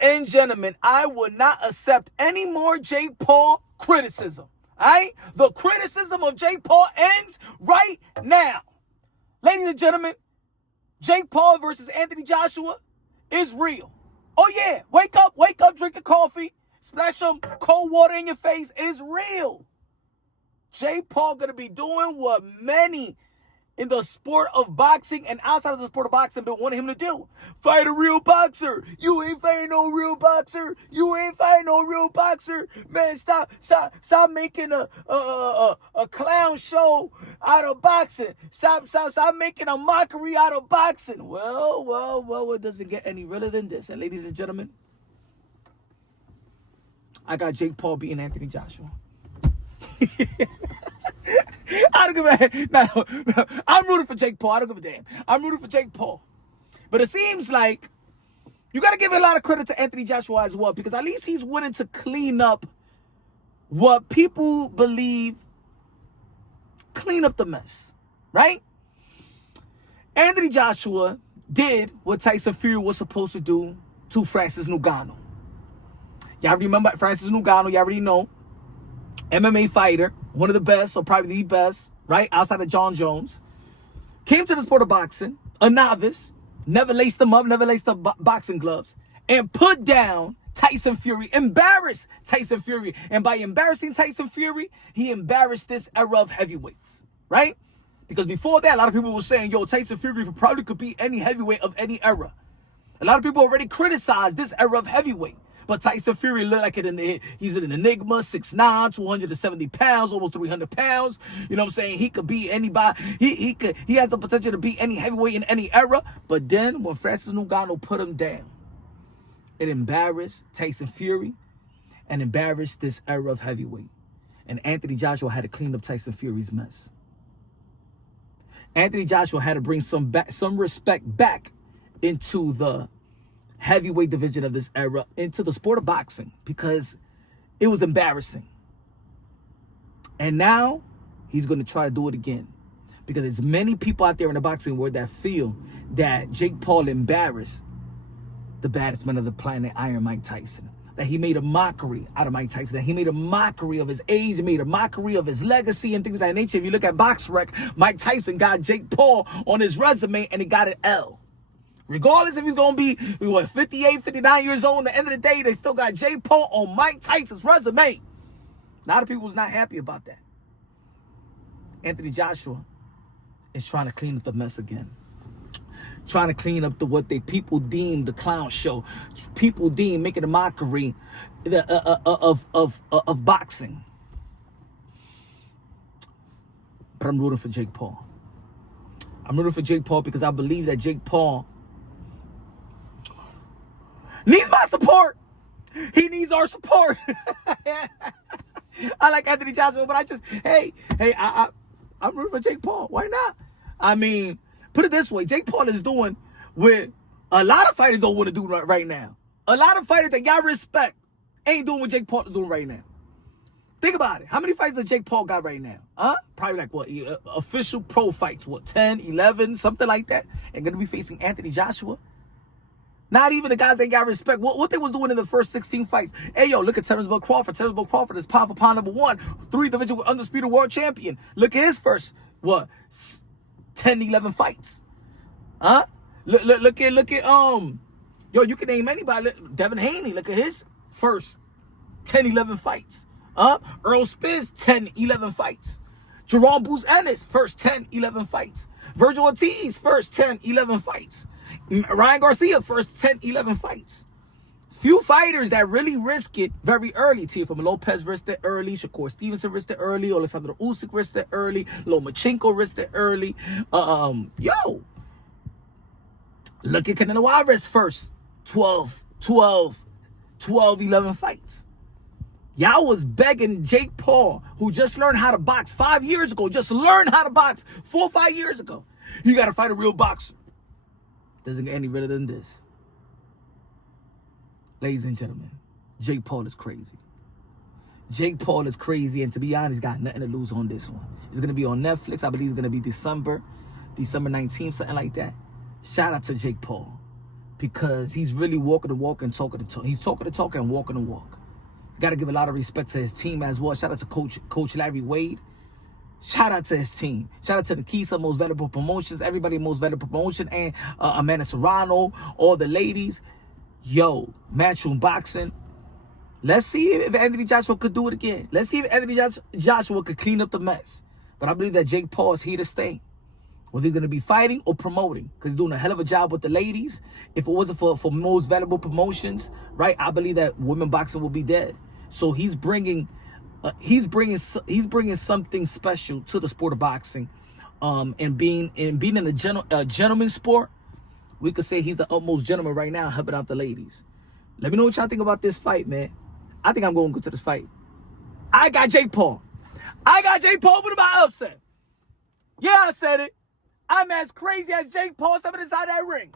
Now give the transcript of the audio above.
and gentlemen, I will not accept any more Jake Paul criticism. All right? The criticism of Jake Paul ends right now. Ladies and gentlemen, Jake Paul versus Anthony Joshua is real. Oh yeah, wake up, drink your coffee, splash some cold water in your face. It's real. Jake Paul gonna be doing what many in the sport of boxing and outside of the sport of boxing been wanting him to do. Fight a real boxer. You ain't fighting no real boxer. You ain't fighting no real boxer. Man, stop making a clown show out of boxing. Stop making a mockery out of boxing. Well, it doesn't get any realer than this. And ladies and gentlemen, I got Jake Paul beating Anthony Joshua. I don't give a no. I'm rooting for Jake Paul. I don't give a damn. I'm rooting for Jake Paul. But it seems like you got to give a lot of credit to Anthony Joshua as well, because at least he's willing to clean up what people believe, clean up the mess, right? Anthony Joshua did what Tyson Fury was supposed to do to Francis Ngannou. Y'all remember Francis Ngannou? Y'all already know. MMA fighter, one of the best, or probably the best, right? Outside of John Jones. Came to the sport of boxing, a novice, never laced them up, never laced up boxing gloves, and put down Tyson Fury, embarrassed Tyson Fury. And by embarrassing Tyson Fury, he embarrassed this era of heavyweights, right? Because before that, a lot of people were saying, yo, Tyson Fury probably could beat any heavyweight of any era. A lot of people already criticized this era of heavyweight. But Tyson Fury looked like he's an enigma, 6'9", 270 pounds, almost 300 pounds. You know what I'm saying? He could beat anybody. He has the potential to beat any heavyweight in any era. But then when Francis Ngannou put him down, it embarrassed Tyson Fury and embarrassed this era of heavyweight. And Anthony Joshua had to clean up Tyson Fury's mess. Anthony Joshua had to bring some respect back into the heavyweight division of this era, into the sport of boxing, because it was embarrassing. And now he's going to try to do it again, because there's many people out there in the boxing world that feel that Jake Paul embarrassed the baddest man of the planet, Iron Mike Tyson. That he made a mockery out of Mike Tyson. That he made a mockery of his age. He made a mockery of his legacy and things of that nature. If you look at BoxRec, Mike Tyson got Jake Paul on his resume and he got an L. Regardless if he's going to be 58, 59 years old, at the end of the day, they still got Jake Paul on Mike Tyson's resume. A lot of people was not happy about that. Anthony Joshua is trying to clean up the mess again. Trying to clean up what people deem the clown show. People deem making a mockery of boxing. But I'm rooting for Jake Paul. I'm rooting for Jake Paul because I believe that Jake Paul needs my support. He needs our support. I like Anthony Joshua, but I'm rooting for Jake Paul. Why not? I mean, put it this way. Jake Paul is doing what a lot of fighters don't want to do right now. A lot of fighters that y'all respect ain't doing what Jake Paul is doing right now. Think about it. How many fights does Jake Paul got right now? Probably like what? Official pro fights. What, 10, 11, something like that? And going to be facing Anthony Joshua? Not even the guys that got respect. What they was doing in the first 16 fights. Hey, yo, look at Terence Bud Crawford. Terence Bud Crawford is pound for pound #1. 3-division undisputed world champion. Look at his first, 10, 11 fights. Look at, yo, you can name anybody. Devin Haney, look at his first 10, 11 fights. Earl Spence, 10, 11 fights. Jerome Booz Ennis, first 10, 11 fights. Virgil Ortiz, first 10, 11 fights. Ryan Garcia, first 10, 11 fights. Few fighters that really risk it very early. Teofimo Lopez risked it early. Shakur Stevenson risked it early. Alexander Usyk risked it early. Lomachenko risked it early. Yo, look at Canelo Alvarez first 11 fights. Y'all was begging Jake Paul, who just learned how to box 5 years ago, just learned how to box 4 or 5 years ago. You got to fight a real boxer. Doesn't get any better than this. Ladies and gentlemen, Jake Paul is crazy. Jake Paul is crazy, and to be honest, got nothing to lose on this one. It's going to be on Netflix. I believe it's going to be December 19th, something like that. Shout out to Jake Paul. because he's really walking the walk and talking the talk. He's talking the talk and walking the walk. Got to give a lot of respect to his team as well. Shout out to Coach Larry Wade. Shout out to his team. Shout out to the Kisa, Most Valuable Promotions, everybody Most Valuable Promotion, and Amanda Serrano, all the ladies. Yo, Matchroom Boxing. Let's see if Anthony Joshua could do it again. Let's see if Anthony Joshua could clean up the mess. But I believe that Jake Paul is here to stay. Whether he's going to be fighting or promoting, because he's doing a hell of a job with the ladies. If it wasn't for Most Valuable Promotions, right, I believe that women boxing will be dead. So he's bringing something special to the sport of boxing, and being in a gentleman's sport. We could say he's the utmost gentleman right now, helping out the ladies. Let me know what y'all think about this fight, man. I think I'm going to go to this fight. I got Jake Paul. I got Jake Paul with my upset. Yeah, I said it. I'm as crazy as Jake Paul stepping inside that ring.